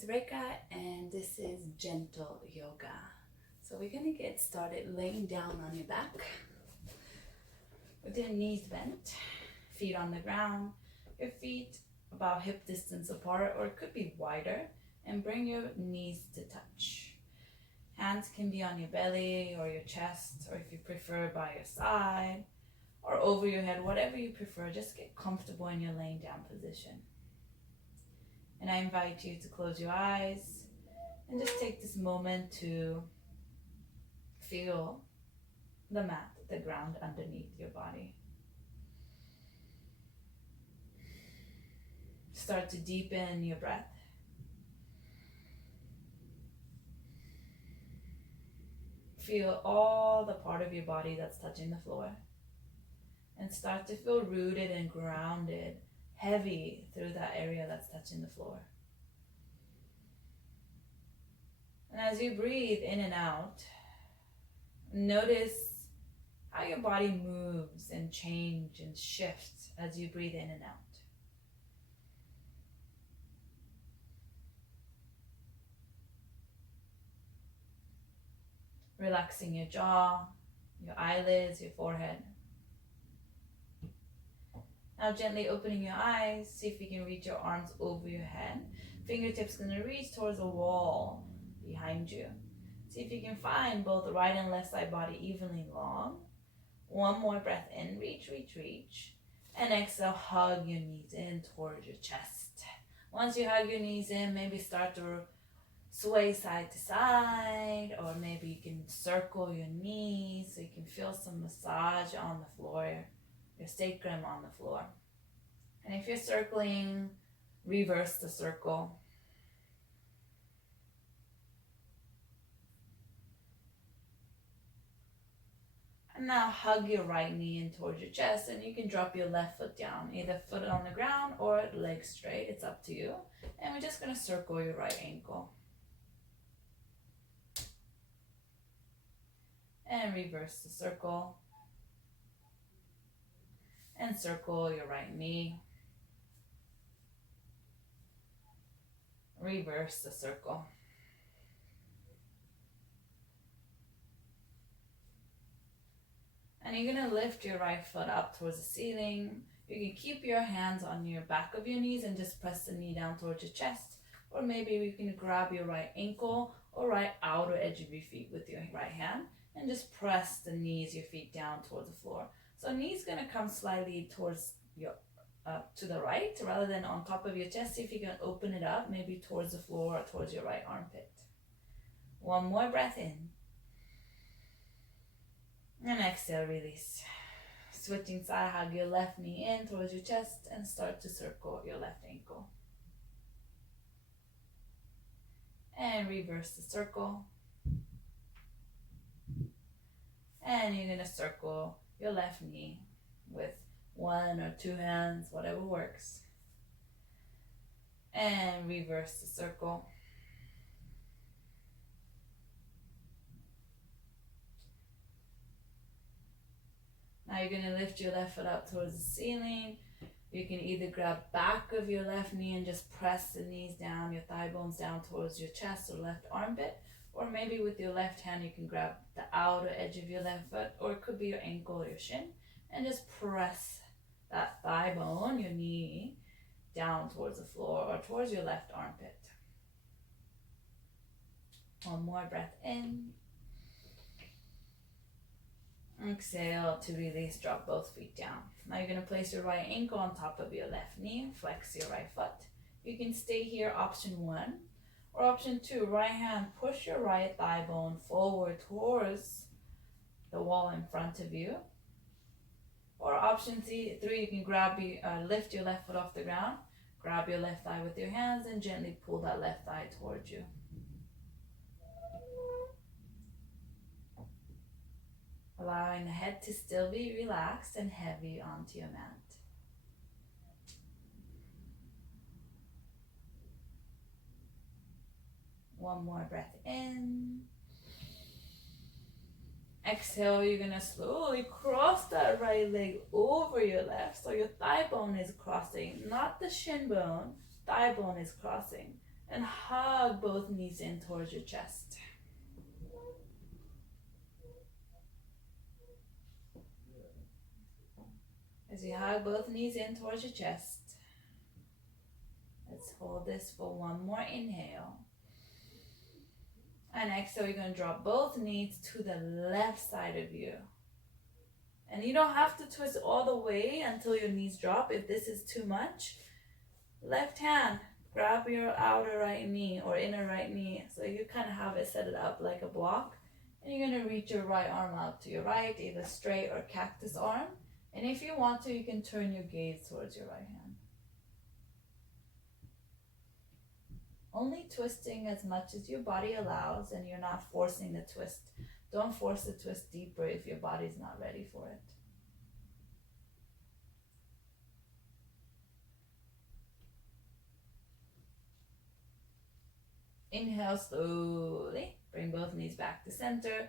is Reka and this is Gentle Yoga. So we're going to get started laying down on your back with your knees bent, feet on the ground, your feet about hip distance apart, or it could be wider, and bring your knees to touch. Hands can be on your belly or your chest, or if you prefer by your side or over your head, whatever you prefer. Just get comfortable in your laying down position. And I invite you to close your eyes and just take this moment to feel the mat, the ground underneath your body. Start to deepen your breath. Feel all the part of your body that's touching the floor. And start to feel rooted and grounded, heavy through that area that's touching the floor. And as you breathe in and out, notice how your body moves and changes and shifts as you breathe in and out. Relaxing your jaw, your eyelids, your forehead. Now gently opening your eyes, see if you can reach your arms over your head. Fingertips gonna reach towards the wall behind you. See if you can find both the right and left side body evenly long. One more breath in, reach, reach, reach. And exhale, hug your knees in towards your chest. Once you hug your knees in, maybe start to sway side to side, or maybe you can circle your knees so you can feel some massage on the floor, your sacrum on the floor. And if you're circling, reverse the circle. And now hug your right knee in towards your chest, and you can drop your left foot down, either foot on the ground or leg straight, it's up to you. And we're just gonna circle your right ankle. And reverse the circle. And circle your right knee. Reverse the circle. And you're gonna lift your right foot up towards the ceiling. You can keep your hands on your back of your knees and just press the knee down towards your chest. Or maybe you can grab your right ankle or right outer edge of your feet with your right hand and just press the knees, your feet down towards the floor. So knees gonna come slightly towards your to the right rather than on top of your chest. See if you can open it up, maybe towards the floor or towards your right armpit. One more breath in. And exhale, release. Switching side, hug your left knee in towards your chest and start to circle your left ankle. And reverse the circle. And you're gonna circle your left knee with one or two hands, whatever works. And reverse the circle. Now you're gonna lift your left foot up towards the ceiling. You can either grab back of your left knee and just press the knees down, your thigh bones down towards your chest or left armpit. Or maybe with your left hand, you can grab the outer edge of your left foot, or it could be your ankle or your shin, and just press that thigh bone, your knee, down towards the floor or towards your left armpit. One more breath in. Exhale to release, drop both feet down. Now you're gonna place your right ankle on top of your left knee, flex your right foot. You can stay here, option one. Or option two, right hand, push your right thigh bone forward towards the wall in front of you. Or option three, you can lift your left foot off the ground, grab your left thigh with your hands and gently pull that left thigh towards you. Allowing the head to still be relaxed and heavy onto your mat. One more breath in. Exhale, you're gonna slowly cross that right leg over your left, so your thigh bone is crossing, not the shin bone, thigh bone is crossing. And hug both knees in towards your chest. As you hug both knees in towards your chest, let's hold this for one more inhale. And exhale, you're going to drop both knees to the left side of you. And you don't have to twist all the way until your knees drop. If this is too much, left hand, grab your outer right knee or inner right knee. So you kind of have it set it up like a block. And you're going to reach your right arm out to your right, either straight or cactus arm. And if you want to, you can turn your gaze towards your right hand. Only twisting as much as your body allows, and you're not forcing the twist. Don't force the twist deeper if your body's not ready for it. Inhale slowly. Bring both knees back to center.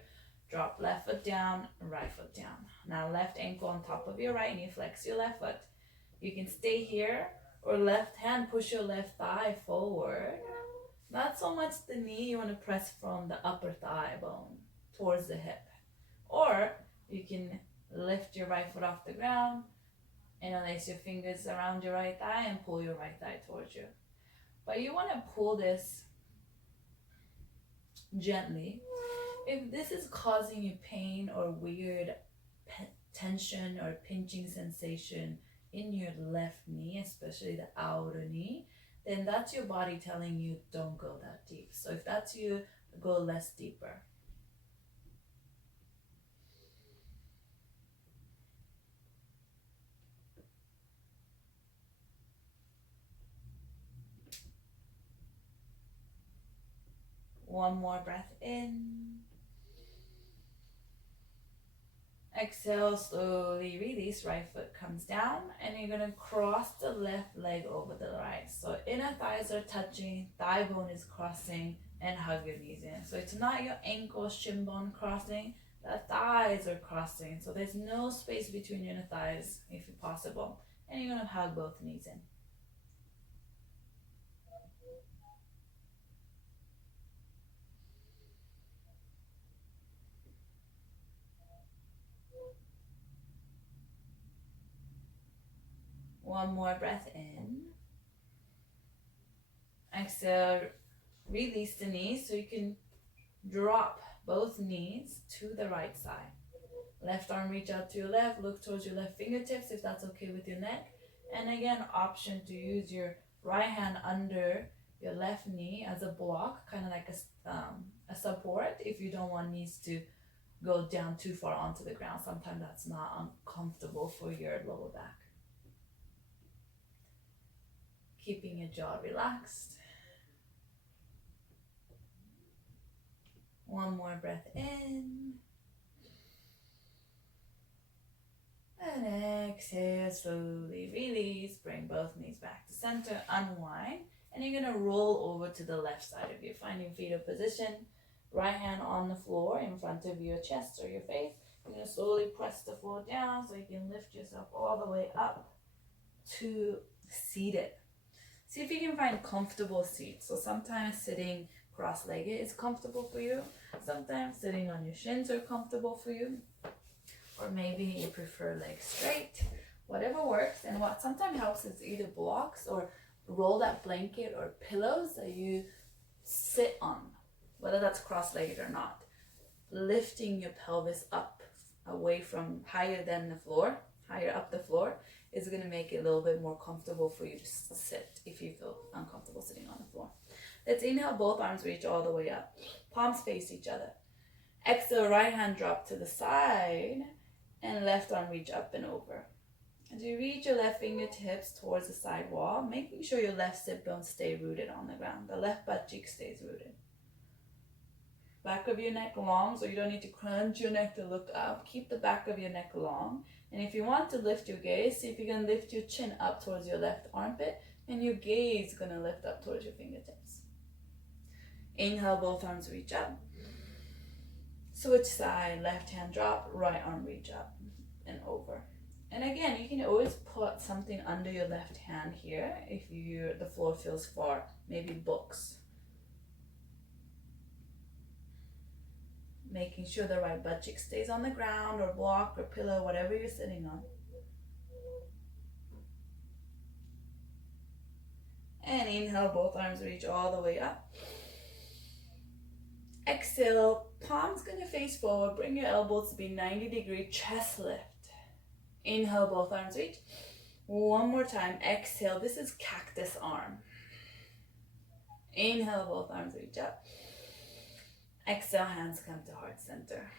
Drop left foot down, right foot down. Now left ankle on top of your right knee. Flex your left foot. You can stay here, or left hand, push your left thigh forward. Not so much the knee, you want to press from the upper thigh bone towards the hip. Or you can lift your right foot off the ground, interlace your fingers around your right thigh and pull your right thigh towards you. But you want to pull this gently. If this is causing you pain or weird tension or pinching sensation in your left knee, especially the outer knee, then that's your body telling you don't go that deep. So if that's you, go less deeper. One more breath in. Exhale, slowly release, right foot comes down, and you're going to cross the left leg over the right. So inner thighs are touching, thigh bone is crossing, and hug your knees in. So it's not your ankle, shin bone crossing, the thighs are crossing. So there's no space between your inner thighs if possible. And you're going to hug both knees in. One more breath in. Exhale, release the knees so you can drop both knees to the right side. Left arm reach out to your left, look towards your left fingertips if that's okay with your neck. And again, option to use your right hand under your left knee as a block, kind of like a support if you don't want knees to go down too far onto the ground. Sometimes that's not uncomfortable for your lower back. Keeping your jaw relaxed. One more breath in. And exhale, slowly release. Bring both knees back to center, unwind. And you're going to roll over to the left side of you. Find your fetal position. Right hand on the floor in front of your chest or your face. You're going to slowly press the floor down so you can lift yourself all the way up to seated. See if you can find comfortable seats. So sometimes sitting cross-legged is comfortable for you. Sometimes sitting on your shins are comfortable for you. Or maybe you prefer legs straight. Whatever works. And what sometimes helps is either blocks or roll that blanket or pillows that you sit on, whether that's cross-legged or not. Lifting your pelvis up away from higher than the floor, higher up the floor, is going to make it a little bit more comfortable for you to sit if you feel uncomfortable sitting on the floor. Let's inhale, both arms reach all the way up. Palms face each other. Exhale, right hand drop to the side and left arm reach up and over. As you reach your left fingertips towards the side wall, making sure your left sit bones stay rooted on the ground. The left butt cheek stays rooted. Back of your neck long, so you don't need to crunch your neck to look up. Keep the back of your neck long. And if you want to lift your gaze, see if you can lift your chin up towards your left armpit, and your gaze is going to lift up towards your fingertips. Inhale, both arms reach up. Switch side, left hand drop, right arm reach up and over. And again, you can always put something under your left hand here if the floor feels far, maybe books. Making sure the right butt cheek stays on the ground or block or pillow, whatever you're sitting on. And inhale, both arms reach all the way up. Exhale, palms gonna face forward. Bring your elbows to be 90-degree, chest lift. Inhale, both arms reach. One more time, exhale. This is cactus arm. Inhale, both arms reach up. Exhale, hands come to heart center.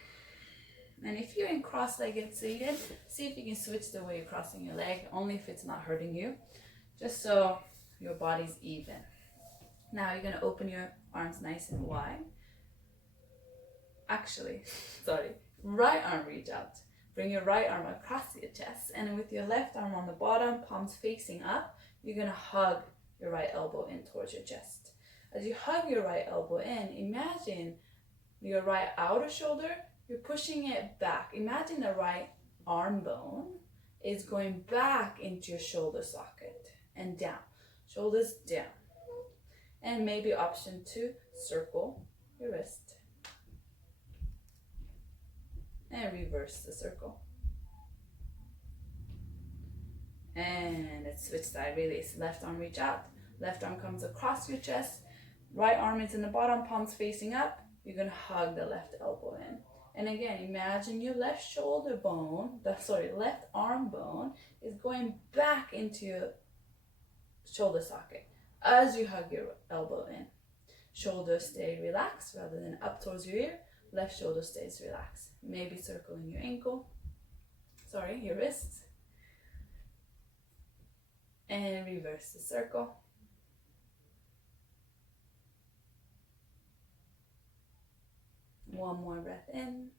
And if you're in cross-legged seated, see if you can switch the way you're crossing your leg, only if it's not hurting you, just so your body's even. Now you're gonna open your arms nice and wide. Actually, right arm reach out. Bring your right arm across your chest, and with your left arm on the bottom, palms facing up, you're gonna hug your right elbow in towards your chest. As you hug your right elbow in, imagine your right outer shoulder, you're pushing it back. Imagine the right arm bone is going back into your shoulder socket and down. Shoulders down. And maybe option 2, circle your wrist. And reverse the circle. And let's switch side, release. Left arm reach out. Left arm comes across your chest. Right arm is in the bottom, palms facing up. You're gonna hug the left elbow in. And again, imagine your left shoulder bone, left arm bone is going back into your shoulder socket as you hug your elbow in. Shoulders stay relaxed rather than up towards your ear. Left shoulder stays relaxed. Maybe circling your wrists. And reverse the circle. One more breath in.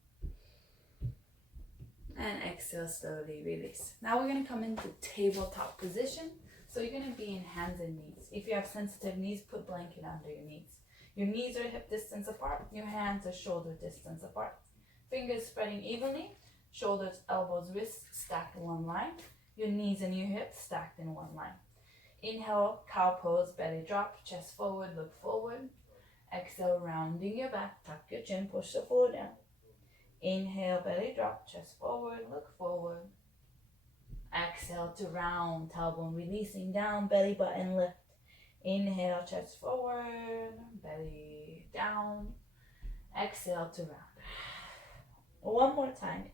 And exhale, slowly release. Now we're gonna come into tabletop position. So you're gonna be in hands and knees. If you have sensitive knees, put blanket under your knees. Your knees are hip distance apart. Your hands are shoulder distance apart. Fingers spreading evenly. Shoulders, elbows, wrists stacked in one line. Your knees and your hips stacked in one line. Inhale, cow pose, belly drop, chest forward, look forward. Exhale, rounding your back, tuck your chin, push the floor down. Inhale, belly drop, chest forward, look forward. Exhale to round, tailbone releasing down, belly button lift. Inhale, chest forward, belly down. Exhale to round. One more time.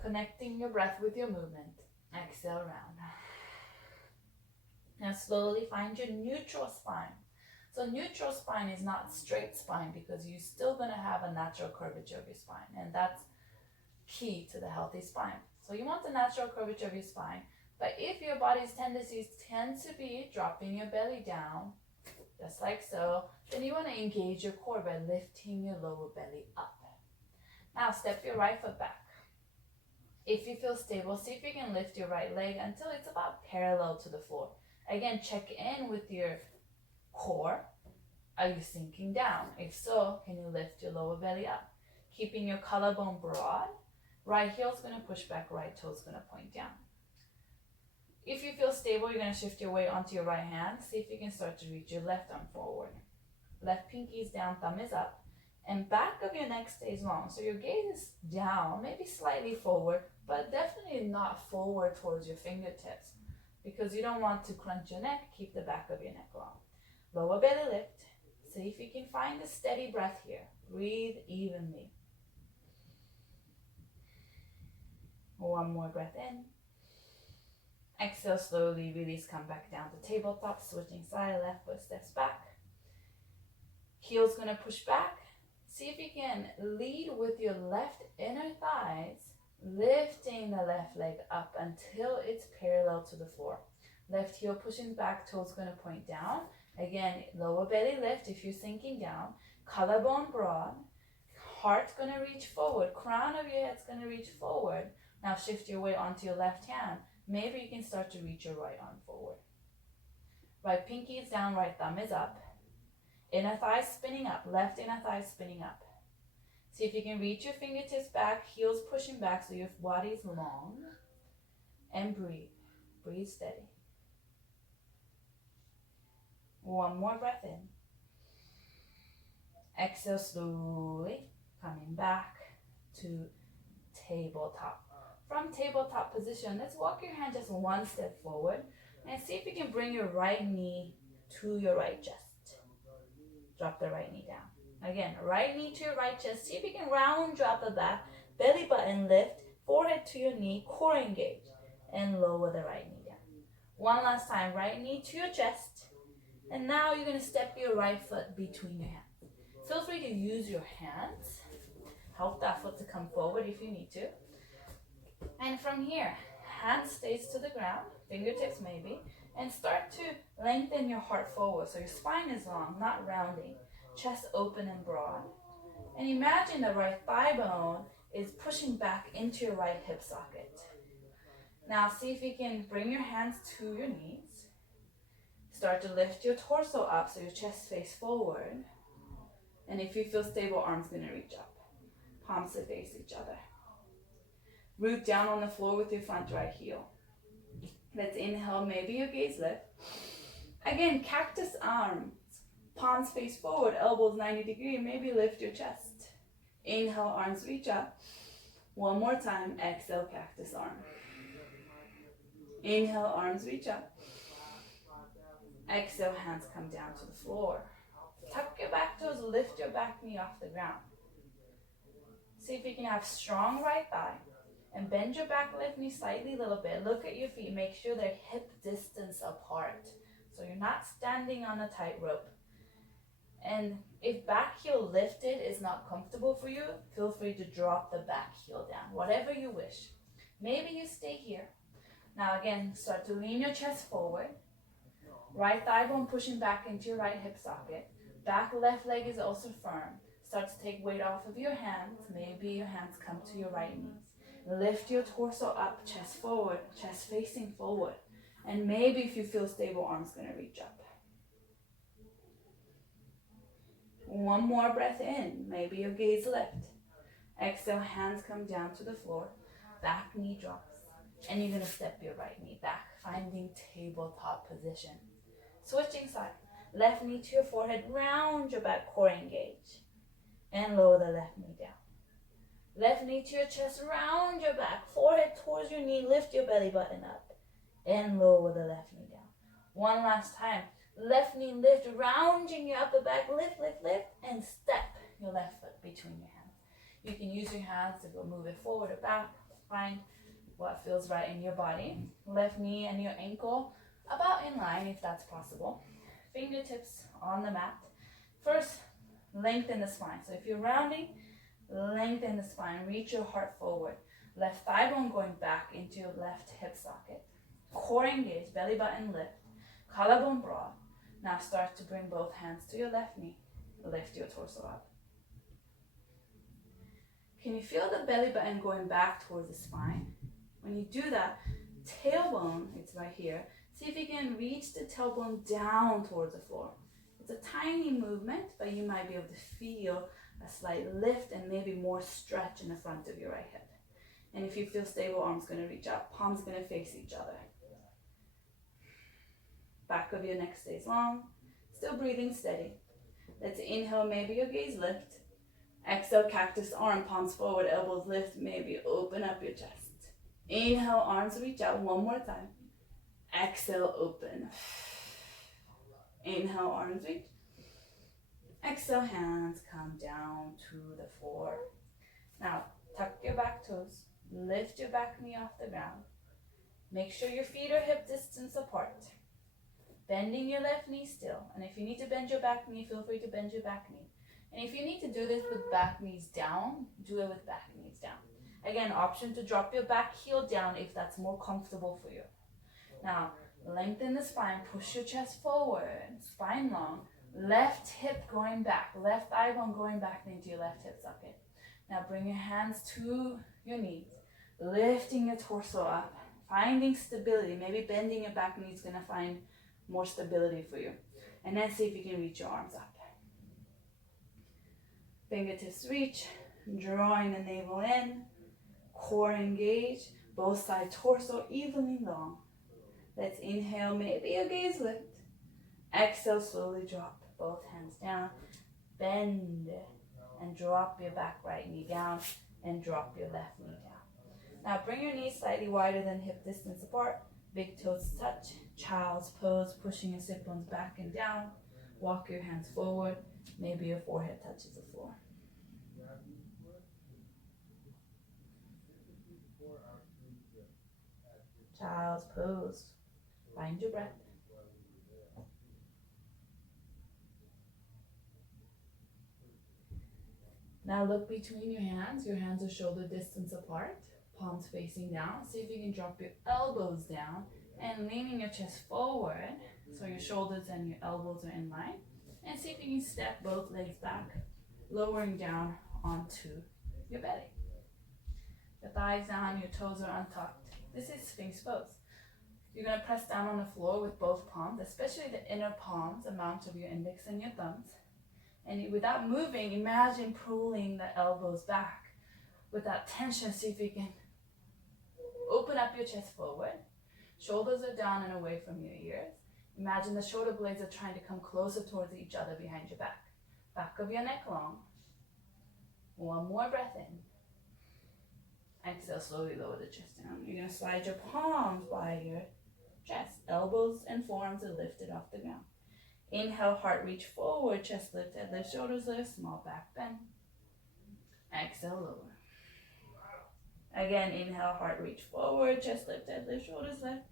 Connecting your breath with your movement. Exhale, round. Now slowly find your neutral spine. So neutral spine is not straight spine because you're still going to have a natural curvature of your spine. And that's key to the healthy spine. So you want the natural curvature of your spine. But if your body's tendencies tend to be dropping your belly down, just like so, then you want to engage your core by lifting your lower belly up. Now step your right foot back. If you feel stable, see if you can lift your right leg until it's about parallel to the floor. Again, check in with your core. Are you sinking down? If so, can you lift your lower belly up? Keeping your collarbone broad. Right heel's going to push back, right toe's going to point down. If you feel stable, you're going to shift your weight onto your right hand. See if you can start to reach your left arm forward. Left pinky's down, thumb is up. And back of your neck stays long. So your gaze is down, maybe slightly forward, but definitely not forward towards your fingertips because you don't want to crunch your neck. Keep the back of your neck long. Lower belly lift. See if you can find a steady breath here. Breathe evenly. One more breath in. Exhale, slowly release, come back down to tabletop, switching side, left foot steps back. Heel's gonna push back. See if you can lead with your left inner thighs, lifting the left leg up until it's parallel to the floor. Left heel pushing back, toes gonna point down. Again, lower belly lift if you're sinking down. Collarbone broad. Heart's gonna reach forward. Crown of your head's gonna reach forward. Now shift your weight onto your left hand. Maybe you can start to reach your right arm forward. Right pinky is down, right thumb is up. Inner thigh spinning up, left inner thigh spinning up. See if you can reach your fingertips back, heels pushing back so your body's long. And breathe. Breathe steady. One more breath in. Exhale slowly, coming back to tabletop. From tabletop position, let's walk your hand just one step forward and see if you can bring your right knee to your right chest. Drop the right knee down. Again, right knee to your right chest. See if you can round drop the back, belly button lift, forehead to your knee, core engage, and lower the right knee down. One last time, right knee to your chest. And now you're going to step your right foot between your hands. Feel free to use your hands. Help that foot to come forward if you need to. And from here, hand stays to the ground, fingertips maybe, and start to lengthen your heart forward so your spine is long, not rounding. Chest open and broad. And imagine the right thigh bone is pushing back into your right hip socket. Now see if you can bring your hands to your knees. Start to lift your torso up so your chest face forward. And if you feel stable, arms gonna reach up. Palms to face each other. Root down on the floor with your front right heel. Let's inhale, maybe your gaze lift. Again, cactus arms. Palms face forward, elbows 90 degrees, maybe lift your chest. Inhale, arms reach up. One more time, exhale, cactus arm. Inhale, arms reach up. Exhale, hands come down to the floor. Tuck your back toes, lift your back knee off the ground. See if you can have strong right thigh. And bend your back left knee slightly a little bit. Look at your feet. Make sure they're hip distance apart. So you're not standing on a tightrope. And if back heel lifted is not comfortable for you, feel free to drop the back heel down. Whatever you wish. Maybe you stay here. Now again, start to lean your chest forward. Right thigh bone pushing back into your right hip socket. Back left leg is also firm. Start to take weight off of your hands. Maybe your hands come to your right knees. Lift your torso up, chest forward, chest facing forward. And maybe if you feel stable, arms gonna reach up. One more breath in. Maybe your gaze lift. Exhale, hands come down to the floor. Back knee drops. And you're gonna step your right knee back, finding tabletop position. Switching side. Left knee to your forehead, round your back, core engage. And lower the left knee down. Left knee to your chest, round your back, forehead towards your knee, lift your belly button up. And lower the left knee down. One last time. Left knee lift, rounding your upper back, lift, lift, lift, and step your left foot between your hands. You can use your hands to go move it forward or back. Find what feels right in your body. Left knee and your ankle about in line if that's possible. Fingertips on the mat. First, lengthen the spine. So if you're rounding, lengthen the spine. Reach your heart forward. Left thigh bone going back into your left hip socket. Core engage, belly button lift. Collarbone broad. Now start to bring both hands to your left knee. Lift your torso up. Can you feel the belly button going back towards the spine? When you do that, tailbone, it's right here. See if you can reach the tailbone down towards the floor. It's a tiny movement, but you might be able to feel a slight lift and maybe more stretch in the front of your right hip. And if you feel stable, arms gonna reach up, palms gonna face each other. Back of your neck stays long, still breathing steady. Let's inhale, maybe your gaze lift. Exhale, cactus arm, palms forward, elbows lift, maybe open up your chest. Inhale, arms reach out one more time. Exhale, open. Inhale, arms reach. Exhale, hands come down to the floor. Now, tuck your back toes. Lift your back knee off the ground. Make sure your feet are hip distance apart. Bending your left knee still. And if you need to bend your back knee, feel free to bend your back knee. And if you need to do this with back knees down, do it with back knees down. Again, option to drop your back heel down if that's more comfortable for you. Now, lengthen the spine, push your chest forward, spine long, left hip going back, left thigh bone going back into your left hip socket. Now bring your hands to your knees, lifting your torso up, finding stability. Maybe bending your back knee is gonna find more stability for you. And then see if you can reach your arms up. Fingertips reach, drawing the navel in, core engaged, both side torso evenly long. Let's inhale, maybe your gaze lift. Exhale, slowly drop both hands down. Bend and drop your back right knee down and drop your left knee down. Now bring your knees slightly wider than hip distance apart. Big toes touch. Child's pose, pushing your sit bones back and down. Walk your hands forward. Maybe your forehead touches the floor. Child's pose. Find your breath. Now look between your hands. Your hands are shoulder distance apart. Palms facing down. See if you can drop your elbows down and leaning your chest forward so your shoulders and your elbows are in line. And see if you can step both legs back, lowering down onto your belly. Your thighs down, your toes are untucked. This is Sphinx pose. You're going to press down on the floor with both palms, especially the inner palms, amount of your index and your thumbs. And without moving, imagine pulling the elbows back. Without tension, see if you can open up your chest forward. Shoulders are down and away from your ears. Imagine the shoulder blades are trying to come closer towards each other behind your back. Back of your neck long. One more breath in. Exhale, slowly lower the chest down. You're going to slide your palms by your chest. Elbows and forearms are lifted off the ground. Inhale, heart reach forward, chest lift, head lift, shoulders lift, small back bend. Exhale, lower. Again, inhale, heart reach forward, chest lift, head lift, shoulders lift.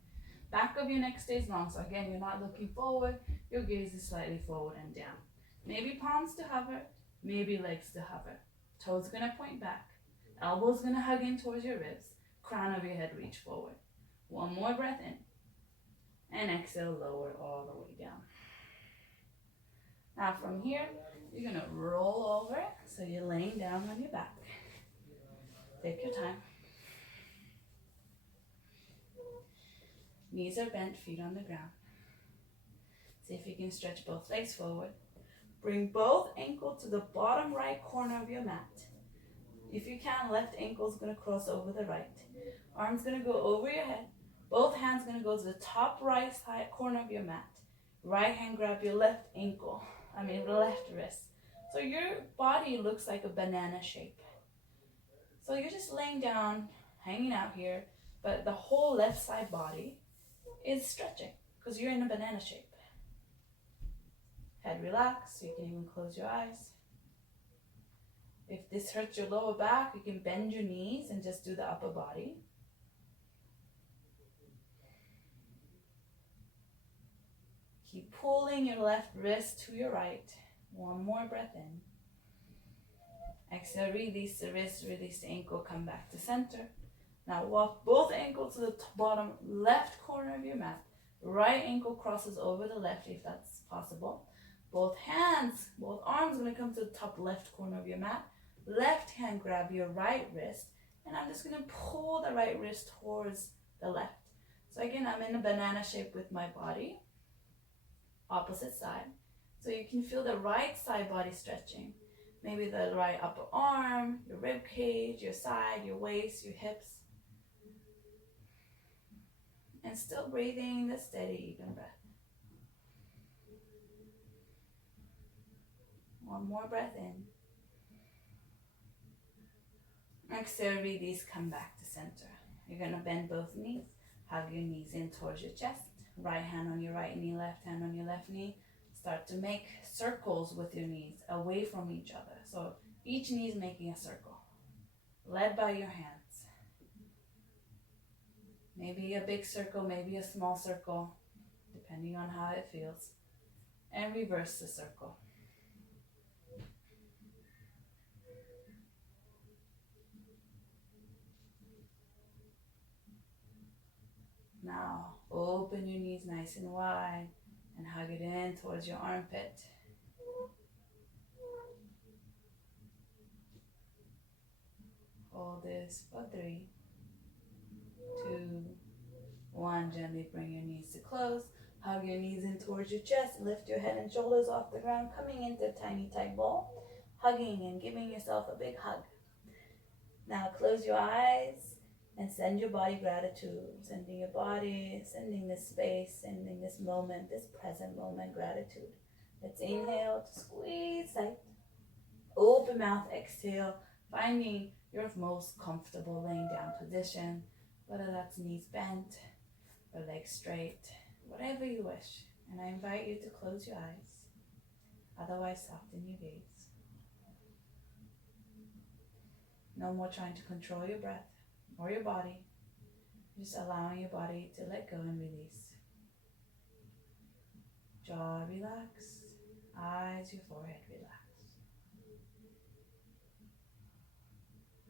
Back of your neck stays long, so again, you're not looking forward, your gaze is slightly forward and down. Maybe palms to hover, maybe legs to hover. Toes gonna point back, elbows gonna hug in towards your ribs, crown of your head reach forward. One more breath in, and exhale, lower all the way down. Now from here, you're gonna roll over, so you're laying down on your back. Take your time. Knees are bent, feet on the ground. See if you can stretch both legs forward. Bring both ankles to the bottom right corner of your mat. If you can, left ankle's gonna cross over the right. Arms gonna go over your head. Both hands gonna go to the top right side corner of your mat. Right hand grab your left ankle, left wrist. So your body looks like a banana shape. So you're just laying down, hanging out here, but the whole left side body is stretching because you're in a banana shape. Head relaxed, you can even close your eyes. If this hurts your lower back, you can bend your knees and just do the upper body. Keep pulling your left wrist to your right. One more breath in. Exhale, release the wrist, release the ankle, come back to center. Now walk both ankles to the bottom left corner of your mat. Right ankle crosses over the left if that's possible. Both hands, both arms are going to come to the top left corner of your mat. Left hand grab your right wrist, and I'm just going to pull the right wrist towards the left. So again, I'm in a banana shape with my body. Opposite side. So you can feel the right side body stretching. Maybe the right upper arm, your rib cage, your side, your waist, your hips. And still breathing the steady, even breath. One more breath in. Exhale, release, come back to center. You're going to bend both knees. Hug your knees in towards your chest. Right hand on your right knee, left hand on your left knee. Start to make circles with your knees away from each other. So each knee is making a circle, led by your hands. Maybe a big circle, maybe a small circle, depending on how it feels. And reverse the circle. Now, open your knees nice and wide and hug it in towards your armpit. Hold this for 3, 2, 1. Gently bring your knees to close. Hug your knees in towards your chest. Lift your head and shoulders off the ground, coming into a tiny tight ball. Hugging and giving yourself a big hug. Now close your eyes and send your body gratitude. Sending your body, sending this space, sending this moment, this present moment gratitude. Let's inhale to squeeze tight. Open mouth, exhale, finding your most comfortable laying down position, whether that's knees bent or legs straight, whatever you wish. And I invite you to close your eyes, otherwise soften your gaze. No more trying to control your breath or your body, just allowing your body to let go and release. Jaw relaxed, eyes, your forehead relaxed.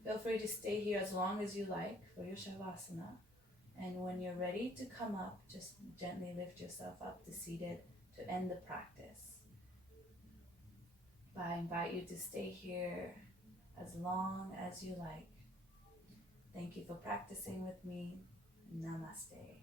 Feel free to stay here as long as you like for your Shavasana. And when you're ready to come up, just gently lift yourself up to seated to end the practice. I invite you to stay here as long as you like. Thank you for practicing with me. Namaste.